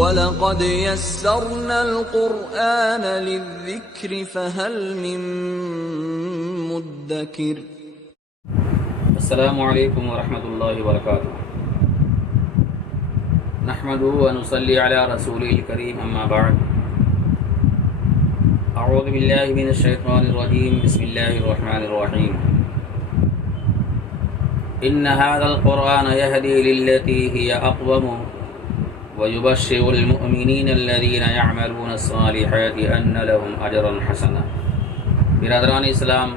وَلَقَدْ يَسَّرْنَا الْقُرْآنَ لِلذِّكْرِ فَهَلْ مِن مُّدَّكِرٍ۔ السلام علیکم ورحمۃ اللہ وبرکاتہ۔ نحمده ونصلي على رسوله الكريم اما بعد۔ اعوذ باللہ من الشیطان الرجیم، بسم اللہ الرحمن الرحیم۔ ان هذا القرآن يهدي للتي هي اقوم ويبشر المؤمنين الذين يعملون الصالحات ان لهم اجرا حسنا۔ برادران اسلام،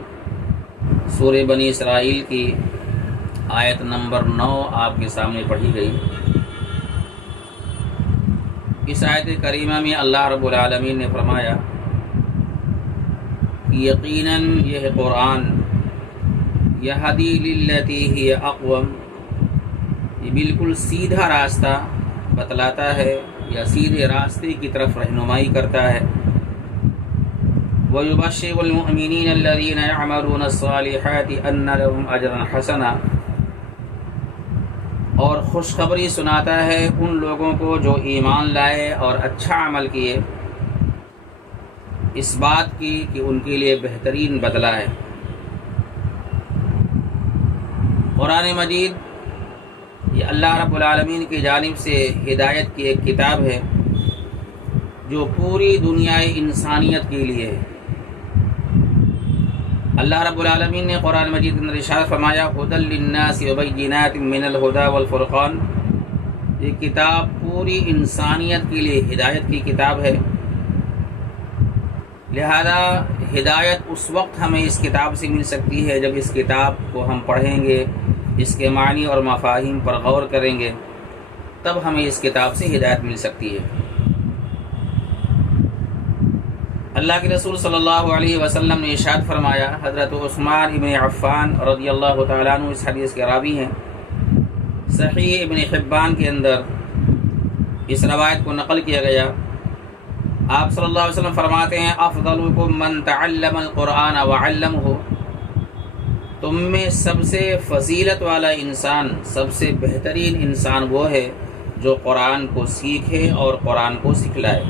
سورہ بنی اسرائیل کی آیت نمبر 9 آپ کے سامنے پڑھی گئی۔ اس آیت کریمہ میں اللہ رب العالمین نے فرمایا کہ یقیناً یہ قرآن یہدی للتی ہی اقوم، یہ بالکل سیدھا راستہ بتلاتا ہے یا سیدھے راستے کی طرف رہنمائی کرتا ہے۔ وَيُبَشِّرُ الْمُؤْمِنِينَ الَّذِينَ يَعْمَلُونَ الصَّالِحَاتِ أَنَّ لَهُمْ أَجْرًا حَسَنًا، اور خوشخبری سناتا ہے ان لوگوں کو جو ایمان لائے اور اچھا عمل کیے، اس بات کی کہ ان کے لیے بہترین بدلہ ہے۔ قرآن مجید یہ اللہ رب العالمین کی جانب سے ہدایت کی ایک کتاب ہے جو پوری دنیا انسانیت کے لیے ہے۔ اللہ رب العالمین نے قرآن مجید کے اندر ارشاد فرمایا ھدی للناس وبینات من الھدی والفرقان، یہ کتاب پوری انسانیت کے لیے ہدایت کی کتاب ہے۔ لہذا ہدایت اس وقت ہمیں اس کتاب سے مل سکتی ہے جب اس کتاب کو ہم پڑھیں گے، اس کے معنی اور مفاہیم پر غور کریں گے، تب ہمیں اس کتاب سے ہدایت مل سکتی ہے۔ اللہ کے رسول صلی اللہ علیہ وسلم نے ارشاد فرمایا، حضرت عثمان ابن عفان رضی اللہ تعالیٰ عنہ اس حدیث کے راوی ہیں، صحیح ابن حبان کے اندر اس روایت کو نقل کیا گیا۔ آپ صلی اللہ علیہ وسلم فرماتے ہیں افضلکم من تعلم القرآن وعلمہ، تم میں سب سے فضیلت والا انسان، سب سے بہترین انسان وہ ہے جو قرآن کو سیکھے اور قرآن کو سکھلائے۔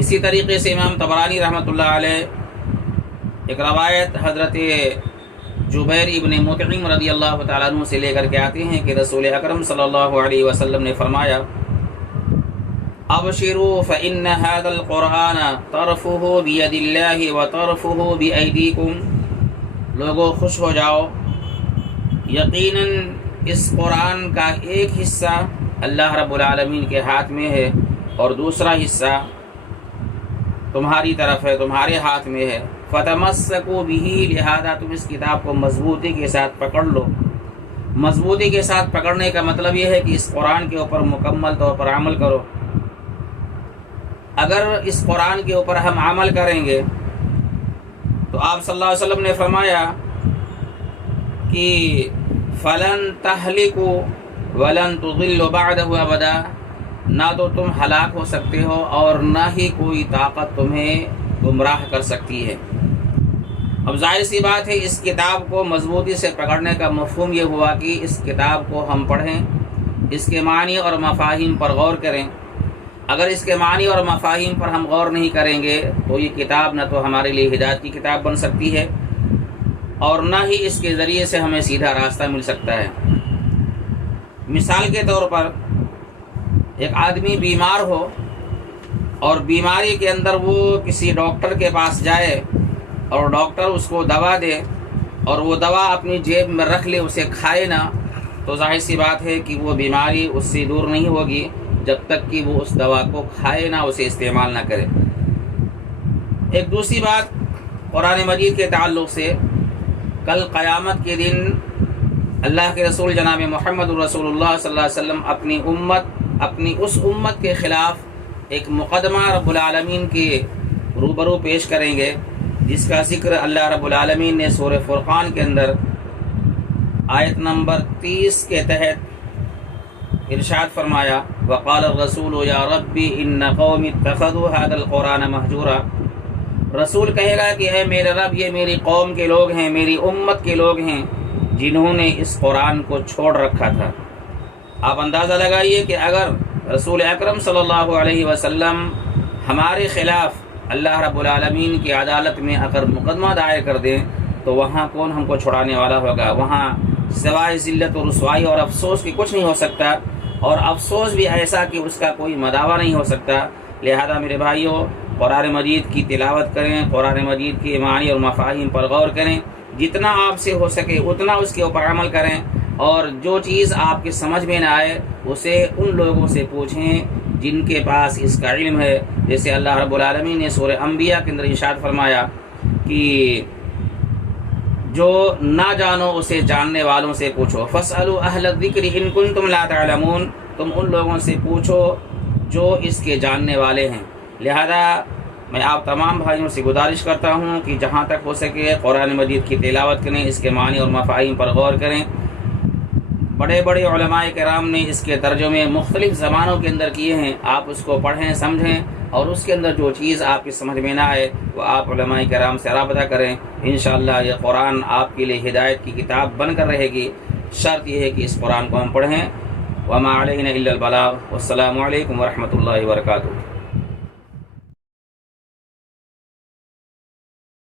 اسی طریقے سے امام طبرانی رحمۃ اللہ علیہ ایک روایت حضرت جبیر ابن مطعم رضی اللہ تعالیٰ عنہ سے لے کر کے آتے ہیں کہ رسول اکرم صلی اللہ علیہ وسلم نے فرمایا ابشروا فإن هذا القرآن طرفه بید اللہ وطرفه بأیدیکم، لوگوں خوش ہو جاؤ، یقیناً اس قرآن کا ایک حصہ اللہ رب العالمین کے ہاتھ میں ہے اور دوسرا حصہ تمہاری طرف ہے، تمہارے ہاتھ میں ہے۔ فتمسکوا بہ، لہذا تم اس کتاب کو مضبوطی کے ساتھ پکڑ لو۔ مضبوطی کے ساتھ پکڑنے کا مطلب یہ ہے کہ اس قرآن کے اوپر مکمل طور پر عمل کرو۔ اگر اس قرآن کے اوپر ہم عمل کریں گے تو آپ صلی اللہ علیہ وسلم نے فرمایا کہ فلن تہلکوا ولن تضلوا بعدہ ابدا، نہ تو تم ہلاک ہو سکتے ہو اور نہ ہی کوئی طاقت تمہیں گمراہ کر سکتی ہے۔ اب ظاہر سی بات ہے اس کتاب کو مضبوطی سے پکڑنے کا مفہوم یہ ہوا کہ اس کتاب کو ہم پڑھیں، اس کے معنی اور مفاہیم پر غور کریں۔ اگر اس کے معنی اور مفاہیم پر ہم غور نہیں کریں گے تو یہ کتاب نہ تو ہمارے لیے ہدایت کی کتاب بن سکتی ہے اور نہ ہی اس کے ذریعے سے ہمیں سیدھا راستہ مل سکتا ہے۔ مثال کے طور پر ایک آدمی بیمار ہو اور بیماری کے اندر وہ کسی ڈاکٹر کے پاس جائے اور ڈاکٹر اس کو دوا دے اور وہ دوا اپنی جیب میں رکھ لے، اسے کھائے نہ، تو ظاہر سی بات ہے کہ وہ بیماری اس سے دور نہیں ہوگی جب تک کہ وہ اس دوا کو کھائے نہ، اسے استعمال نہ کرے۔ ایک دوسری بات قرآن مجید کے تعلق سے، کل قیامت کے دن اللہ کے رسول جناب محمد رسول اللہ صلی اللہ علیہ وسلم اپنی اس امت کے خلاف ایک مقدمہ رب العالمین کے روبرو پیش کریں گے، جس کا ذکر اللہ رب العالمین نے سورہ فرقان کے اندر آیت نمبر 30 کے تحت ارشاد فرمایا وقال الرسول یا ربی ان قوم اتخذوا هذا القرآن مہجورا، رسول کہے گا کہ اے میرے رب، یہ میری قوم کے لوگ ہیں، میری امت کے لوگ ہیں جنہوں نے اس قرآن کو چھوڑ رکھا تھا۔ آپ اندازہ لگائیے کہ اگر رسول اکرم صلی اللہ علیہ وسلم ہمارے خلاف اللہ رب العالمین کی عدالت میں اگر مقدمہ دائر کر دیں تو وہاں کون ہم کو چھڑانے والا ہوگا؟ وہاں سوائے ذلت و رسوائی اور افسوس کی کچھ نہیں ہو سکتا، اور افسوس بھی ایسا کہ اس کا کوئی مداوع نہیں ہو سکتا۔ لہذا میرے بھائیوں، قرآن مجید کی تلاوت کریں، قرآن مجید کے معنی اور مفاہیم پر غور کریں، جتنا آپ سے ہو سکے اتنا اس کے اوپر عمل کریں، اور جو چیز آپ کے سمجھ میں نہ آئے اسے ان لوگوں سے پوچھیں جن کے پاس اس کا علم ہے۔ جیسے اللہ رب العالمین نے سورہ انبیاء کے اندر ارشاد فرمایا کہ جو نہ جانو اسے جاننے والوں سے پوچھو، فاسألوا اہل الذکر ان کنتم لا تعلمون، تم ان لوگوں سے پوچھو جو اس کے جاننے والے ہیں۔ لہذا میں آپ تمام بھائیوں سے گزارش کرتا ہوں کہ جہاں تک ہو سکے قرآن مجید کی تلاوت کریں، اس کے معنی اور مفاہیم پر غور کریں۔ بڑے بڑے علماء کرام نے اس کے ترجمے مختلف زبانوں کے اندر کیے ہیں، آپ اس کو پڑھیں، سمجھیں، اور اس کے اندر جو چیز آپ کی سمجھ میں نہ آئے وہ آپ علماء کرام سے رابطہ کریں۔ انشاءاللہ یہ قرآن آپ کے لیے ہدایت کی کتاب بن کر رہے گی۔ شرط یہ ہے کہ اس قرآن کو ہم پڑھیں۔ وما علینا الا البلاغ۔ والسلام علیکم ورحمۃ اللہ وبرکاتہ۔